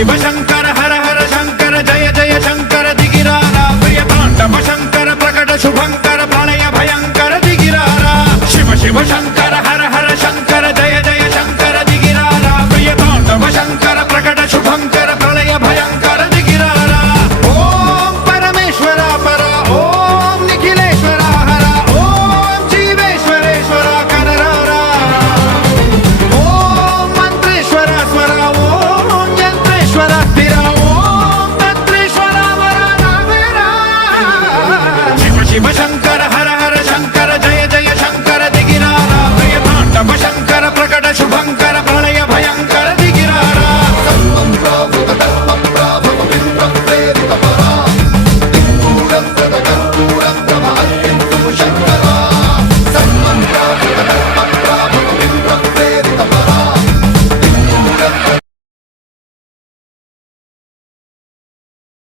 शिव शंकर हर हर शंकर जय जय शंकर दिगिरारा प्रिय तांडव शंकर प्रकट शुभंकर प्रलय भयंकर दिगिरारा शिव शिव शंकर